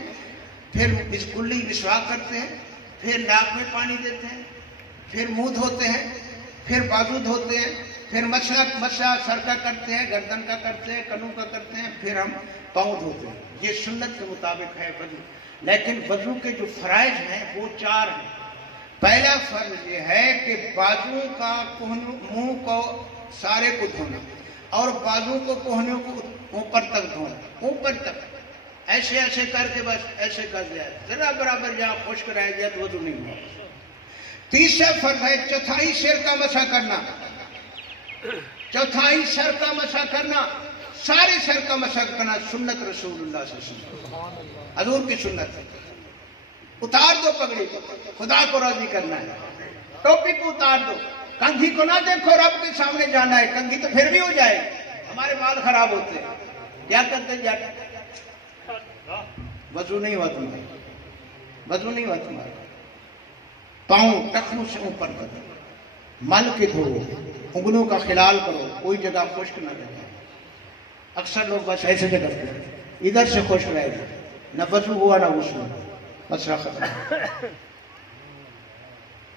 پھر کلی مسواک کرتے ہیں، پھر ناک میں پانی دیتے ہیں، پھر منہ دھوتے ہیں، پھر بازو دھوتے ہیں، پھر مسا سر کا کرتے ہیں، گردن کا کرتے ہیں، کنوں کا کرتے ہیں، پھر ہم پاؤں دھوتے ہیں. یہ سنت کے مطابق ہے وضو. لیکن وضو کے جو فرائض ہیں وہ 4 ہیں. پہلا فرض یہ ہے کہ بازو کا منہ کو سارے کو دھونا، اور بازو کو کوہنوں کو اوپر تک دھونا، اوپر تک ایسے ایسے کر کے بس ایسے کر دیا. ذرا برابر جہاں خشک رہ گیا تو وضو نہیں ہوا. تیسرا فرض ہے 1/4 سر کا مسح کرنا. 1/4 سر کا مسح کرنا، سارے سر کا مسح کرنا سنت رسول اللہ صلی اللہ علیہ وسلم، حضور کی سنت ہے. اتار دو پگڑی کو، خدا کو راضی کرنا ہے. ٹوپی کو اتار دو، کنگھی کو نہ دیکھو، رب کے سامنے جانا ہے. کنگھی تو پھر بھی ہو جائے، ہمارے بال خراب ہوتے ہیں. کیا کرتے ہیں؟ وضو نہیں ہوا تمہارا، وضو نہیں ہوا تمہارا. پاؤں ٹخنوں سے اوپر کرو، مل کے دھو، انگلوں کا خلال کرو، کوئی جگہ خشک نہ رہے. اکثر لوگ بس ایسے جگہ کرتے ہیں، ادھر سے خشک رہے گا، نہ وضو ہوا نہ غسل ہوا، مسئلہ ختم.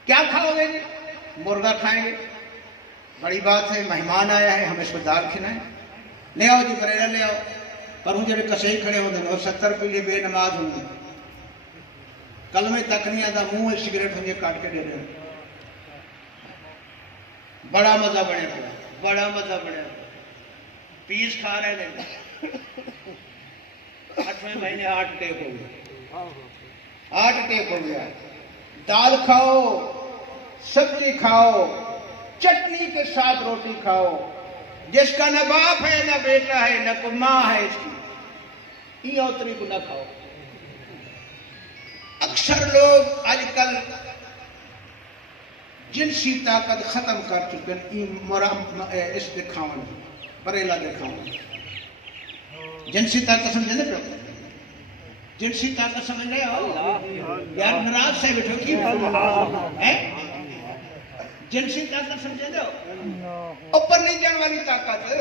کیا کھاؤ گے؟ مرغا کھائیں گے، بڑی بات ہے، مہمان آیا ہے، ہم اس کو دال کھلائیں. لے آؤ جی کریلا لے آؤ. پر ہوں جڑے کسے ہی کھڑے ہوندے اور 70 روپے بے نماز ہوندے، کلمے تک نہیں آتا، منہ سگریٹ ہوں کاٹ کے دے رہے. بڑا مزہ بڑھیا پڑا، بڑا مزہ بڑھیا. پیس کھا رہے ہیں، 8ویں مہینے ہارٹ اٹیک ہو گیا، ہارٹ اٹیک ہو گیا. دال کھاؤ، سبزی کھاؤ، چٹنی کے ساتھ روٹی کھاؤ، جس کا نہ باپ ہے نہ بیٹا ہے نہ کوئی ماں ہے اس کی، یہ اوتری کو نہ کھاؤ۔ اکثر لوگ آج کل جنسی طاقت ختم کر چکے ہیں، اس کے کھاؤں بریلا کے کھاؤں۔ جنسی طاقت سمجھے نا پہ جنسی طاقت سمجھ رہے ہو یار، ناراض سے بیٹھو کی جنسی طاقت سمجھے دو، اوپر نہیں جان والی طاقت۔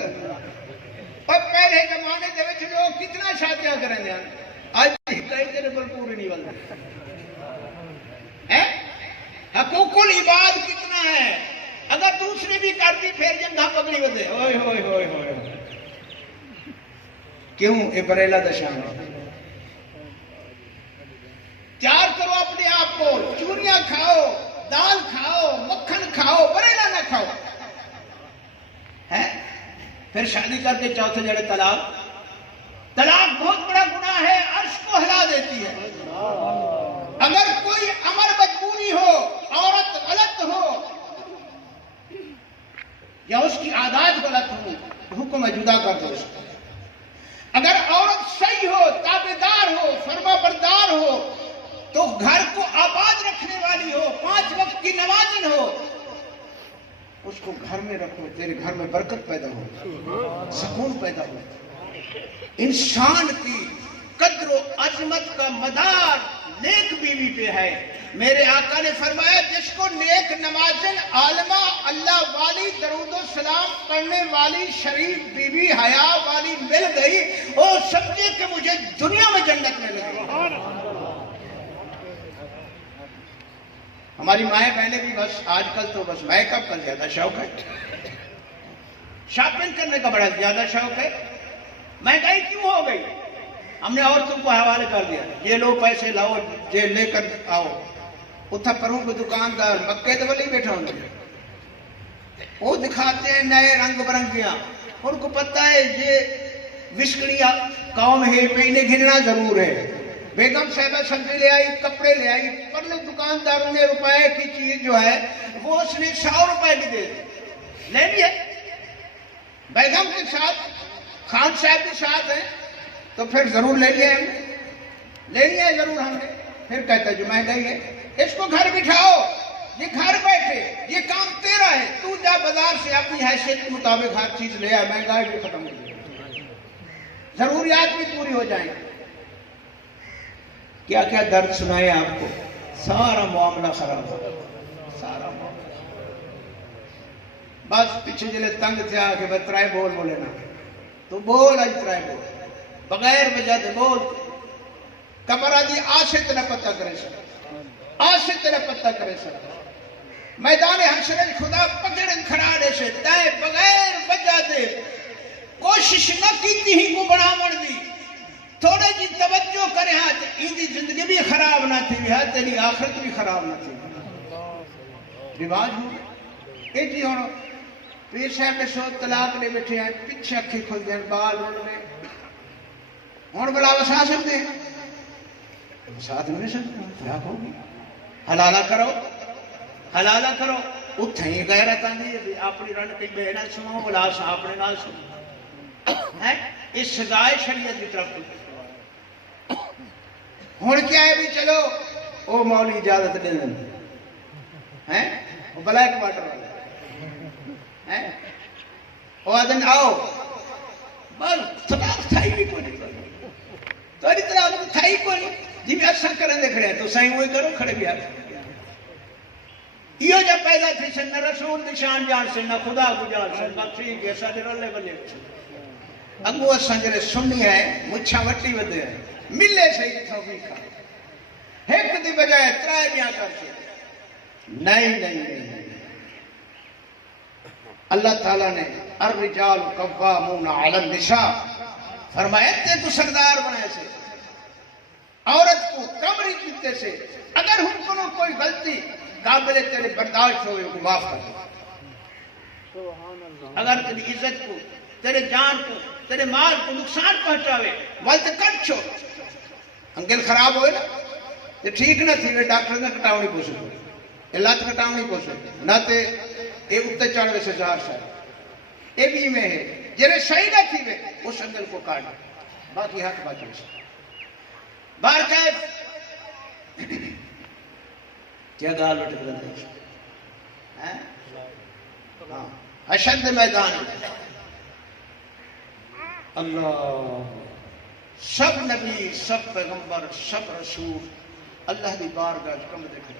اور پہلے زمانے دے وچ لوگ کتنا شادیاں کریں گے، آج کئی تیرے پر پوری نہیں بنتے۔ حقوق العباد کتنا ہے، اگر دوسری بھی کرتی پھر جنگا پکڑی بدے ہوئے ہوئے ہوئے ہوئے۔ کیوں؟ یہ بریلا دشان ہے۔ تیار کرو اپنے آپ کو، چوریاں کھاؤ، دال کھاؤ، مکھن کھاؤ، بریلا نہ کھاؤ، پھر شادی کر کے چوتھے جڑے طلاق۔ طلاق بہت بڑا گناہ ہے، عرش کو ہلا دیتی ہے۔ اگر کوئی امر مجبوری ہو، عورت غلط ہو یا اس کی عادات غلط ہو، حکم ہے جدا کر دو اس کو۔ اگر عورت صحیح ہو، تابعدار ہو، فرما بردار ہو، تو گھر کو آباد رکھنے والی ہو، 5 وقت کی نمازن ہو، اس کو گھر میں رکھو، تیرے گھر میں برکت پیدا ہو، سکون پیدا ہو۔ انسان کی قدر و عظمت کا مدار نیک بیوی پہ ہے۔ میرے آقا نے فرمایا جس کو نیک نمازن، عالمہ، اللہ والی، درود و سلام پڑھنے والی، شریف بیوی، حیا والی مل گئی، وہ سمجھے کہ مجھے دنیا میں جنت مل گئی۔ ہماری مائیں بہنیں بھی بس آج کل تو بس میک اپ کا زیادہ شوق ہے، شاپنگ کرنے کا بڑا زیادہ شوق ہے۔ مہنگائی کیوں ہو گئی؟ ہم نے عورتوں کو حوالے کر دیا، یہ لو پیسے لاؤ، یہ لے کر آؤ۔ اتھا پروں کو دکاندار مکے تو ولی بیٹھا ہوں گے، وہ دکھاتے ہیں نئے رنگ برنگیاں، ان کو پتہ ہے یہ وشکڑیا قوم ہے، پہ انہیں گھننا ضرور ہے۔ بیگم صاحبہ سبزی لے آئی، کپڑے لے آئی، پرلے دکانداروں نے روپے کی چیز جو ہے وہ اس نے 100 روپے کی دے لے لی ہے۔ بیگم کے ساتھ خان صاحب کے ساتھ ہیں تو پھر ضرور لے لیا ہم نے، لے لیا ضرور ہم نے۔ پھر کہتا ہے جو مہنگائی ہے، اس کو گھر بٹھاؤ، یہ گھر بیٹھے، یہ کام تیرا ہے، تو جا بازار سے اپنی حیثیت کے مطابق ہر چیز لے آئے، مہنگائی بھی ختم ہو جائے، ضروریات بھی پوری ہو جائیں۔ کیا کیا درد سنائے آپ کو، سارا معاملہ خراب ہو، سارا معاملہ۔ بس پیچھے جلے تنگ تھے آگے بترائے بول بولے نا، تو بول آج ترائے بول، بغیر وجہ دے بول۔ کمرہ دی آسے تیرا پتہ کرے سکتا، آسے تیرا پتہ کرے سکتا، میدان حشر خدا پکڑن کھڑا دے سے تائے بغیر وجہ دے کوشش نہ کیتی ہی کو بڑا مر دی، تھوڑے جی توجہ کرے ہاں ایدی زندگی بھی خراب نہ تھی، تیری آخرت بھی خراب نہ تھی۔ رواج ہو اے جی ہونو پیر صاحب نے سو طلاق لے بیٹھے ہیں، پیچھے اکھی کھل دیں، بال اڑ میں ہون بلا وسا سکتے ہیں، ساتھ میں سکتے ہیں، طلاق ہوگی، حلالہ کرو، حلالہ کرو۔ اتھیں ہی غیرت آندھی ہے، اپنی رن کی بہنہ سنو، بلا سا اپنے نال سنو، اس سزائے شریعت کی طرف ہون کیا ہے بھی چلو او مولی اجازت دے دیں، وہ بلیک واٹر والے وہ آدھن آؤ، بس طلاق تھائی بھی کوئی نہیں، تو اری طلاق تھائی کوئی نہیں، جی میں اچھا کریں دے کھڑے ہیں تو سائیں ہوئے کرو، کھڑے بھی آتے یہ جب پیدا تھی سے نہ رسول نشان جان سے، نہ خدا کو جان سے، نہ ٹھیک ہے ساتھ رلے بلے اگو سنجرے سننی ہے، مچھا وٹی ودے ہے، ملے صحیح توفیق ایک دی بجائے ترائے بیاں کر سے نہیں نہیں نہیں۔ اللہ تعالیٰ نے الرجال قوامون علی النساء فرمایا تے تو سردار بنائے سے، عورت کو کمری دیتے سے، اگر ہم کو کوئی غلطی قابل تیرے برداشت ہوئے کو معاف کر دے، اگر تیری عزت کو، تیرے جان کو، تیرے مال کو نقصان پہنچاوے والتے کٹ چھو، انگل خراب ہوئے نا تو ٹھیک نہ تھی، ڈاکٹر نے کٹاؤنی کو سکتے، علت کٹاؤنی کو سکتے، نہ تے یہ اتنے چڑھ ویسے 1000 سال یہ بھی میں ہے جنہیں صحیح نہ تھی وے اس انگل کو کاٹ باقی ہاتھ باقی سے بار کیف کیا گال بٹھ کر اشد میدان اللہ سب نبی سب پیغمبر سب رسول اللہ دی بارگاہ کم دیکھ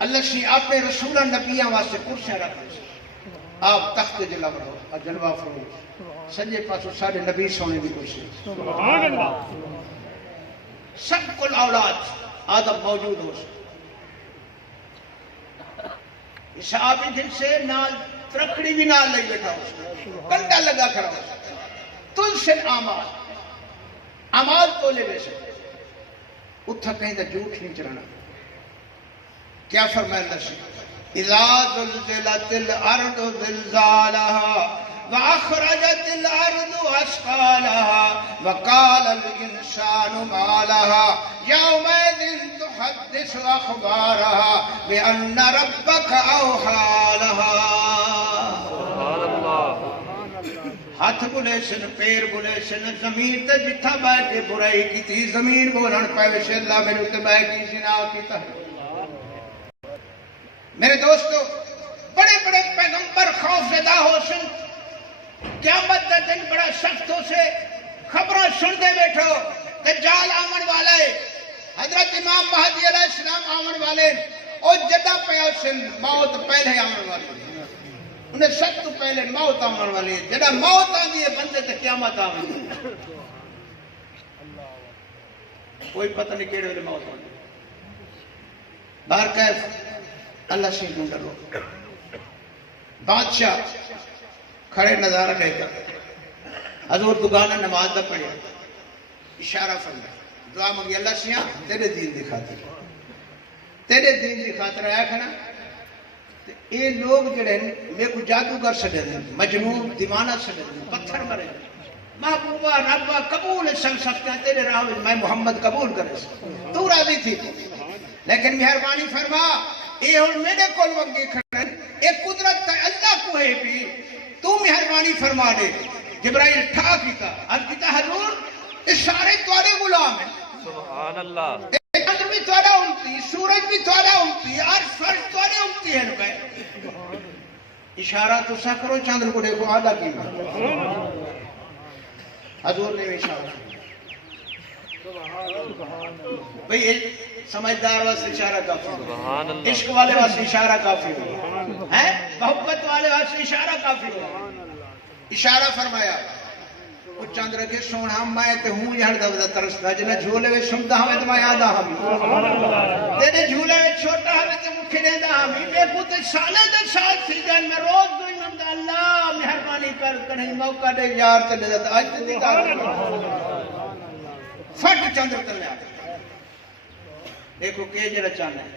اللہ سی آپ نے رسولہ نبیاں واسطے کرسیاں رکھ لی آپ تخت جلوہ رہو جلوہ فرو سنجے پاسو سارے نبی سونے بھی کرسی سب کل اولاد آدم موجود ہو سکتے صحابی دل سے نال ترکڑی بھی نال لئی بیٹھا ہو سکتا کنڈا لگا کھڑا ہو سکتا تل سے آمال تو لے بے سکتے اتھا کہیں دا جھوٹ نہیں چلانا کیا فرمائے اللہ سے اذا زلزلت الارض زلزالها واخرجت الارض اثقالها وقال الانسان ما لها يومئذ تحدث اخبارها بان ربك اوحى لها سبحان اللہ ہاتھ بلے سن پیر بلے سن زمین تے جتھا بیٹھ کے برائی کی تھی زمین بولن پے وش اللہ میرے تے بیٹھ کی سنا کیتا میرے دوستو بڑے بڑے پیغمبر خوف زدہ ہو سن قیامت دا دن بڑا سخت ہو سے خبریں سن دے بیٹھو دجال آمن والے حضرت امام مہدی علیہ السلام آمن والے اور جدہ پہ سن موت پہلے آمن والے انہیں سب تو پہلے موت آمن والی ہے جدہ موت آگئی ہے بندے تے قیامت آمن کوئی پتہ نہیں کیڑے والے موت آمن باہر کیف اللہ سے ڈھونڈ لو بادشاہ کھڑے نظارہ لے کر حضور دگانہ نماز دا پڑھیا اشارہ فرمایا دعا مانگی اللہ سے تیرے دین دکھاتے تیرے دین دکھاتے رہا کھنا یہ لوگ جڑے میں کو جادوگر سڑے دیں مجنون دیوانہ سڑے دیں پتھر مرے محبوبہ ربہ قبول سن سکتے ہیں تیرے راہ میں محمد قبول کرے تو راضی تھی لیکن مہربانی فرما اے اور میرے کول وگے کھڑے ایک قدرت تا اللہ کو ہے بھی تو مہربانی فرما دے جبرائیل ٹھا کیتا اب کیتا حضور اس سارے توارے غلام ہیں سبحان اللہ چندر بھی توارا امتی سورج بھی توارا امتی عرش فرش توارے امتی ہیں نبے اشارہ تو سا کرو چندر کو دیکھو آدھا کی حضور نے اشارہ بھئی سمجھدار واسطے اشارہ کافی ہو عشق والے واسطے اشارہ کافی ہو محبت والے واسطے اشارہ کافی ہو اشارہ فرمایا وہ چند رکھے سونا ہم میں تے ہوں یہاں دو ترستا جنہ جھولے وے سمدہ ہمیں تو میں یادہ ہمیں تیرے جھولے وے چھوٹا ہمیں تو مکھے دیدہ ہمیں میں کتے سالے در سال تھی جان میں روز دوئی مندہ اللہ مہربانی کر کنہیں موقع دے یار تے دیدہ آج تے دیدہ فٹ چندر تلے آتا دیکھو کہ جڑا چاند ہے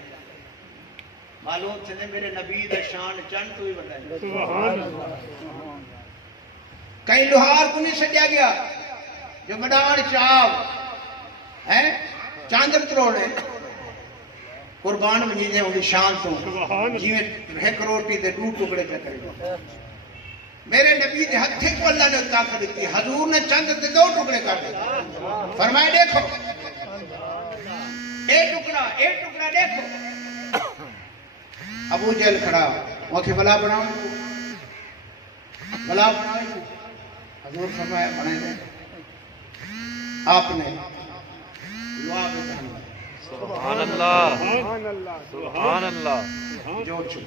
معلوم تھے میرے نبی دا شان چند تو ہی بتائے کہیں لوہار کو نہیں سجا گیا جو مڈان چاو چاندر تروڑے قربان بنی دے انہی شان تو جیویں ایک روٹی دے 2 ٹکڑے پہ کرے میرے نبی دے ہتھے کو اللہ نے طاقت دیتی حضور نے چاندر دے 2 ٹکڑے کر دے فرمائے دیکھو ایک ٹکڑا دیکھو ابو جہل کھڑا وہاں کی بلا بناؤں حضور فرمایا بنائے دیں آپ نے دعا میں کہنا سبحان اللہ سبحان اللہ جوڑ چھو